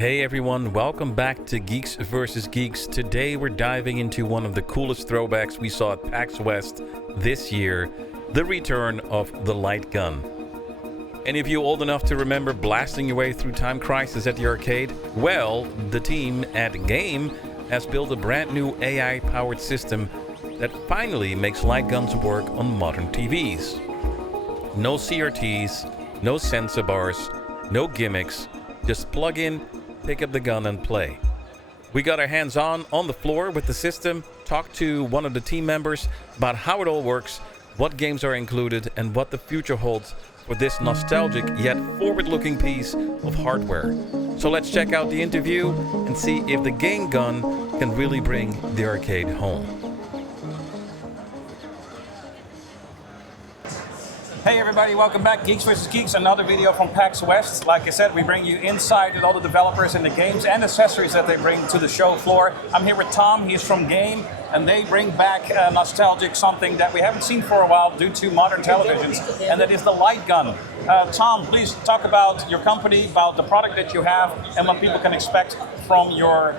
Hey everyone, welcome back to Geeks vs. Geeks. Today we're diving into one of the coolest throwbacks we saw at PAX West this year, the return of the light gun. Any of you old enough to remember blasting your way through Time Crisis at the arcade? Well, the team at Game has built a brand new AI-powered system that finally makes light guns work on modern TVs. No CRTs, no sensor bars, no gimmicks, just plug in, pick up the gun and play. We got our hands on the floor with the system, talked to one of the team members about how it all works, what games are included, and what the future holds for this nostalgic yet forward-looking piece of hardware. So let's check out the interview and see if the game gun can really bring the arcade home. Hey everybody, welcome back. Geeks vs. Geeks, another video from PAX West. Like I said, we bring you inside with all the developers and the games and accessories that they bring to the show floor. I'm here with Tom, he's from Game, and they bring back nostalgic something that we haven't seen for a while due to modern televisions, and that is the light gun. Tom, please talk about your company, about the product that you have, and what people can expect from your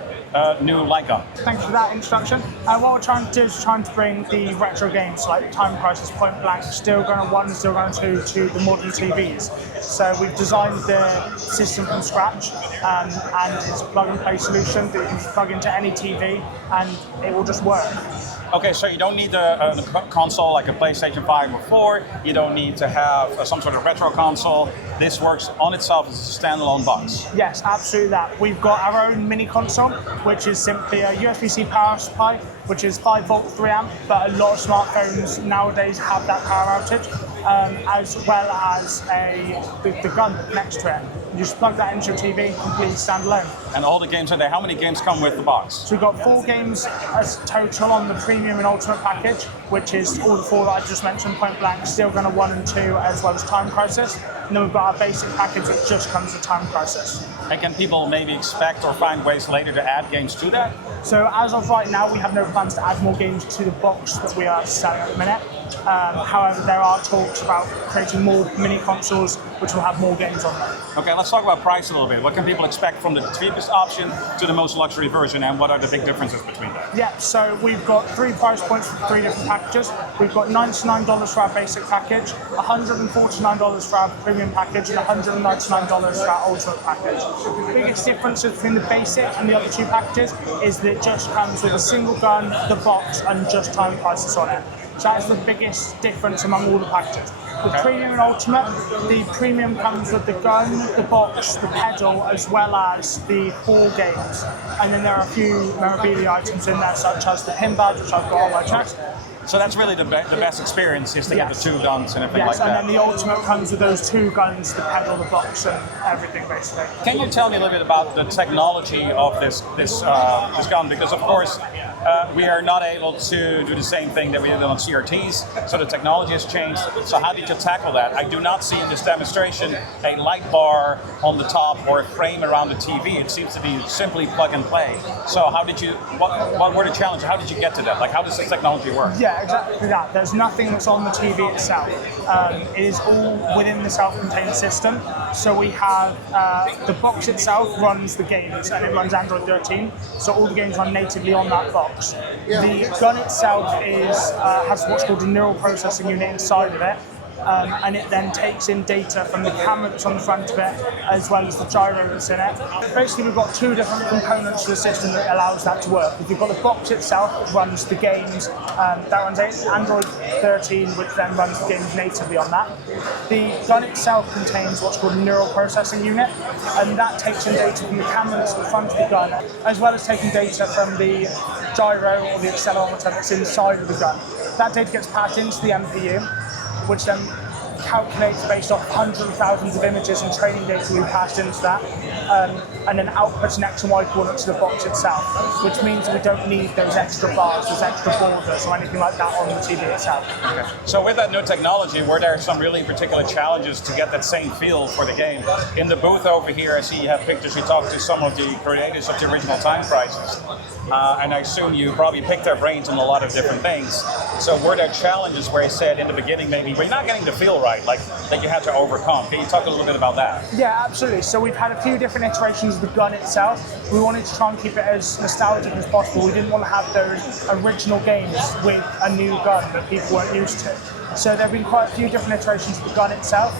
new light gun. Thanks for that introduction. What we're trying to do is trying to bring the retro games like Time Crisis, Point Blank, Steel Gunner 1 and Steel Gunner 2 to the modern TVs. So we've designed the system from scratch and it's a plug and play solution that you can plug into any TV and it will just work. Okay, so you don't need a console like a PlayStation 5 or 4. You don't need to have some sort of retro console. This works on itself as a standalone box. Yes, absolutely that. We've got our own mini console, which is simply a USB-C power supply, which is 5 volt 3 amp, but a lot of smartphones nowadays have that power outage, as well as the gun next to it. You just plug that into your TV, completely standalone. And all the games are there. How many games come with the box? So we've got 4 games as total on the Premium and Ultimate package, which is all the 4 that I just mentioned, Point Blank, Steel Gunner 1 and 2, as well as Time Crisis. And then we've got our basic package that just comes with Time Crisis. And can people maybe expect or find ways later to add games to that? So as of right now, we have no plans to add more games to the box that we are selling at the minute. However, there are talks about creating more mini consoles which will have more games on them. Okay, let's talk about price a little bit. What can people expect from the cheapest option to the most luxury version, and what are the big differences between them? Yeah, so we've got 3 price points for 3 different packages. We've got $99 for our basic package, $149 for our premium package, and $199 for our ultimate package. The biggest difference between the basic and the other 2 packages is that it just comes with a single gun, the box, and just Time Crisis on it. So that's the biggest difference among all the packages. With Premium and Ultimate, the Premium comes with the gun, the box, the pedal, as well as the 4 games. And then there are a few memorabilia items in there, such as the pin badge, which I've got on my chest. So that's really the best experience, is to get the 2 guns and everything like that. Yes, and then the Ultimate comes with those 2 guns, the pedal, the box, and everything basically. Can you tell me a little bit about the technology of this gun? Because of course, we are not able to do the same thing that we did on CRTs, so the technology has changed. So how did you tackle that? I do not see in this demonstration a light bar on the top or a frame around the TV. It seems to be simply plug and play. So how did you, what were the challenges? How did you get to that? Like, how does this technology work? Yeah, exactly that. There's nothing that's on the TV itself. It is all within the self-contained system. So we have the box itself runs the games, and it runs Android 13. So all the games run natively on that box. The gun itself has what's called a neural processing unit inside of it. And it then takes in data from the camera that's on the front of it, as well as the gyro that's in it. Basically, we've got 2 different components to the system that allows that to work. If you've got the box itself, which runs the games, that runs Android 13, which then runs the games natively on that. The gun itself contains what's called a neural processing unit, and that takes in data from the camera that's in front of the gun, as well as taking data from the gyro or the accelerometer that's inside of the gun. That data gets passed into the MPU, which then calculates based off hundreds of thousands of images and training data we passed into that, and then outputs an X and Y coordinate to the box itself, which means we don't need those extra bars, those extra borders, or anything like that on the TV itself. Okay. So with that new technology, were there some really particular challenges to get that same feel for the game? In the booth over here, I see you have pictures. You talked to some of the creators of the original Time Crisis, and I assume you probably picked their brains on a lot of different things. So were there challenges where you said in the beginning maybe we're not getting the feel right? right? Like that you had to overcome. Can you talk a little bit about that? Yeah, absolutely. So we've had a few different iterations of the gun itself. We wanted to try and keep it as nostalgic as possible. We didn't want to have those original games with a new gun that people weren't used to. So there have been quite a few different iterations of the gun itself.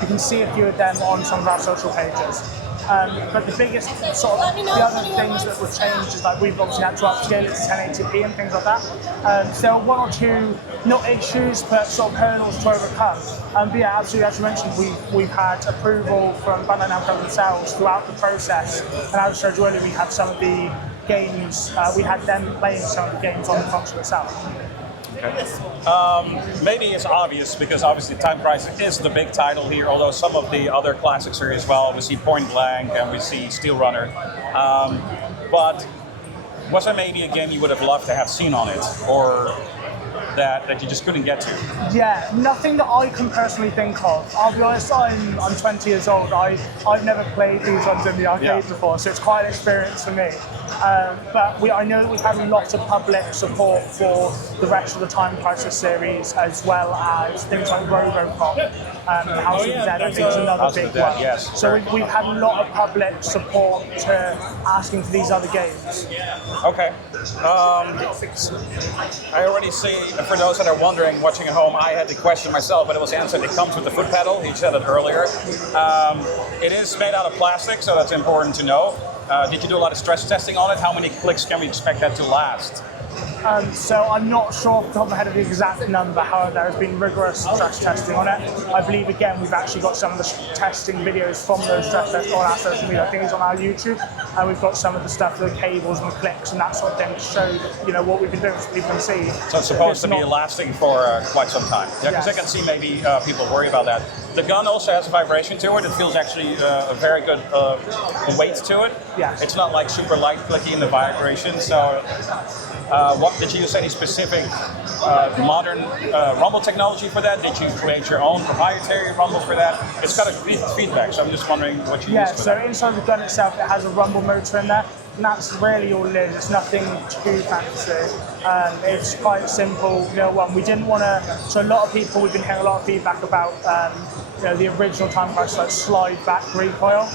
You can see a few of them on some of our social pages. But the biggest sort of the other things that were changed is like we've obviously had to upscale it to 1080p and things like that. So there are one or two, not issues, but sort of hurdles to overcome. But yeah, absolutely, as you mentioned, we've had approval from Bandai Namco themselves throughout the process. And as I showed you earlier, we had some of the games, we had them playing some of the games on the console itself. Maybe it's obvious because obviously Time Crisis is the big title here, although some of the other classics are as well. We see Point Blank and we see Steel Runner. But was there maybe a game you would have loved to have seen on it, or that you just couldn't get to? Yeah, nothing that I can personally think of. I'll be honest, I'm 20 years old. I've never played these ones in the arcade before, so it's quite an experience for me. But I know that we've had a lot of public support for the rest of the Time Crisis series, as well as things like RoboCop, House of the Dead, I think is another big one. Yes, so we've had a lot of public support to asking for these other games. Okay. I already see, for those that are wondering, watching at home, I had the question myself, but it was answered. It comes with the foot pedal. He said it earlier. It is made out of plastic, so that's important to know. Did you do a lot of stress testing on it? How many clicks can we expect that to last? So I'm not sure off the top of my head of the exact number, however there has been rigorous stress testing on it. I believe again we've actually got some of the testing videos from those stress tests on our social media. I think it's on our YouTube, and we've got some of the stuff, the cables and the clicks and that sort of thing to show what we've been doing so people can see. So it's supposed to be lasting for quite some time. Yeah, because I can see maybe people worry about that. The gun also has a vibration to it. It feels actually a very good weight to it. Yes. It's not like super light clicky in the vibration. So did you use any specific modern rumble technology for that? Did you create your own proprietary rumble for that? It's got a feedback, so I'm just wondering what you used for that. So inside the gun itself, it has a rumble motor in there, and that's really all it is. It's nothing too fancy. It's quite simple. One, we didn't want to. So a lot of people, we've been hearing a lot of feedback about the original Time Crisis, like slide back recoil.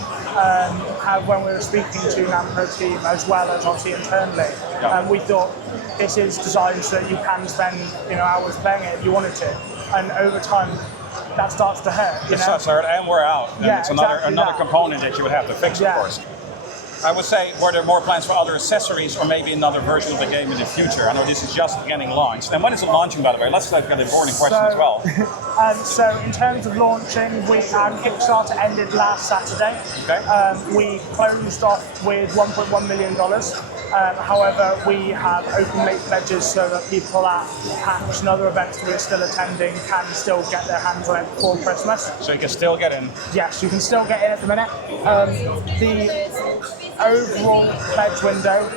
When we were speaking to Namco team as well as obviously internally, we thought this is designed so that you can spend hours playing it if you wanted to, and over time that starts to hurt. It starts to hurt, and we're out. And it's another component that you would have to fix, of course. I would say, were there more plans for other accessories or maybe another version of the game in the future? I know this is just getting launched. And when is it launching, by the way? Let's look at the boarding question as well. So in terms of launching, our Kickstarter ended last Saturday. Okay. We closed off with $1.1 million. However, we have open late pledges so that people at PAX and other events that we're still attending can still get their hands on it before Christmas. So you can still get in? Yes, you can still get in at the minute. The overall pledge window,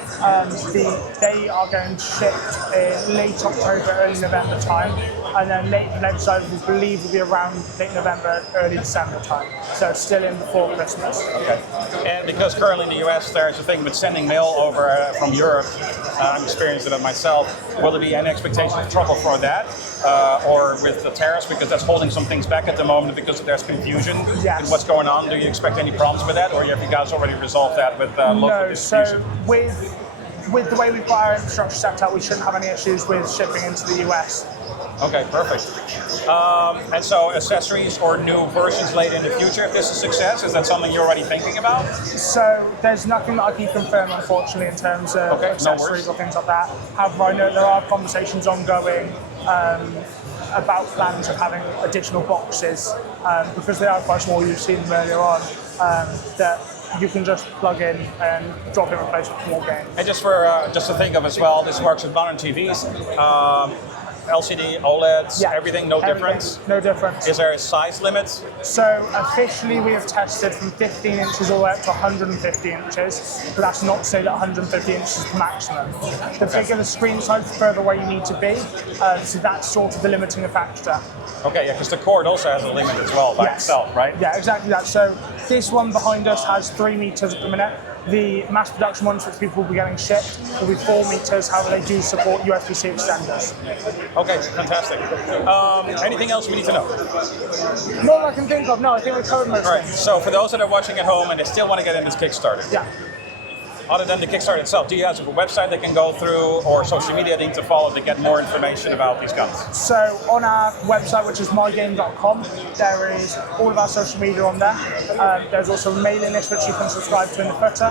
they are going to ship in late October, early November time, and then late pledge side we believe will be around late November, early December time. So still in before Christmas. Okay. And because currently in the US there's a thing with sending mail over from Europe, I'm experiencing it myself. Will there be any expectation of trouble for that? Or with the tariffs, because that's holding some things back at the moment because there's confusion in what's going on. Do you expect any problems with that, or have you guys already resolved that with local distribution? So with the way we've got our infrastructure set up, we shouldn't have any issues with shipping into the US. Okay, perfect. And so accessories or new versions later in the future, if this is a success, is that something you're already thinking about? So there's nothing that I can confirm, unfortunately, in terms of accessories or things like that. However, I know there are conversations ongoing about plans of having additional boxes, because they are quite small, you've seen them earlier on, that you can just plug in and drop in replacement for more games. And just to think of as well, this works with modern TVs. LCD, OLEDs, everything, no difference? No difference. Is there a size limit? So officially we have tested from 15 inches all the way up to 150 inches, but that's not to say that 150 inches is the maximum. The bigger the screen size, the further away you need to be, so that's sort of the limiting factor. Okay, yeah, because the cord also has a limit as well by itself, right? Yeah, exactly that. So this one behind us has 3 meters at the minute. The mass production ones, which people will be getting shipped, will be 4 meters. However, they do support USB-C extenders. Okay, fantastic. Anything else we need to know? Not that I can think of. No, I think we've covered most All right. things. So for those that are watching at home and they still want to get in this Kickstarter, Yeah. other than the Kickstarter itself, do you have a website they can go through or social media they need to follow to get more information about these guns? So on our website, which is mygame.com, there is all of our social media on there. There's also a mailing list which you can subscribe to in the footer.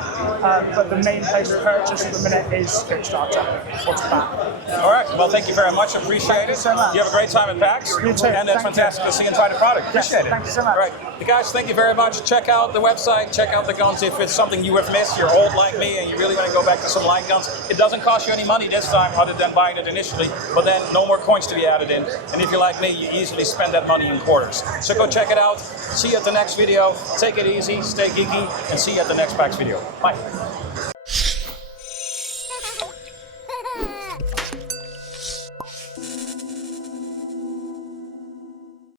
But the main place of purchase at the minute is Kickstarter. What's that? All right. Well, thank you very much. Appreciate it. you so much. You have a great time at PAX. You too. And it's Thank fantastic you. to see inside the product. Yes, Appreciate it. thank you so much. All right. You guys, thank you very much. Check out the website. Check out the guns. If it's something you have missed, you're old like me, and you really want to go back to some light guns, it doesn't cost you any money this time other than buying it initially, but then no more coins to be added in. And if you're like me, you easily spend that money in quarters. So go check it out. See you at the next video. Take it easy, stay geeky, and see you at the next PAX video. Bye.